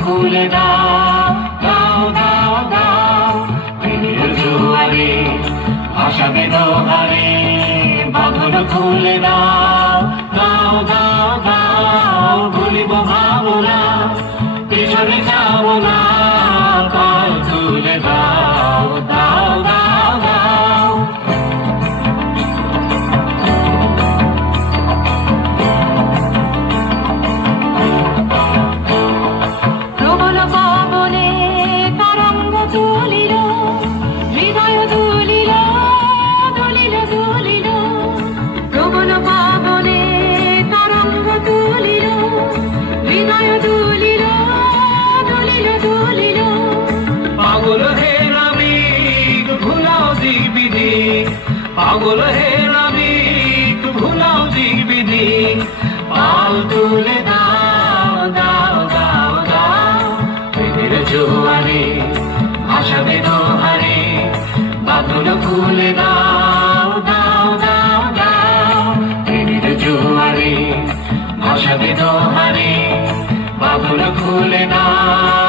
খুলে দাও দাও দাও দাও, প্রেমের জোয়ারে ভাসাবে দোহারে, বাঁধন খুলে দাও দাও দাও দাও, ভুলিব ভাবনা পিছনে যাব না, পাল তুলে দাও দাও দাও দাও। প্রবল পবনে তরঙ্গ তুলিল, হৃদয় দুলিল দুলিল দুলিল। প্রবল পবনে তরঙ্গ তুলিল, হৃদয় দুলিল দুলিল দুলিল। পাগল হে নাবিক ভুলাও দিক বিধি, পাগল হে নাবিক ভুলাও দিক বিধি, পাল তুলে দাও দাও দাও দাও, প্রেমের জোয়ারে ভাসাবে দোহারে, বাঁধন খুলে দাও দাও দাও দাও, প্রেমের জোয়ারে ভাসাবে দোহারে, বাঁধন খুলে দাও।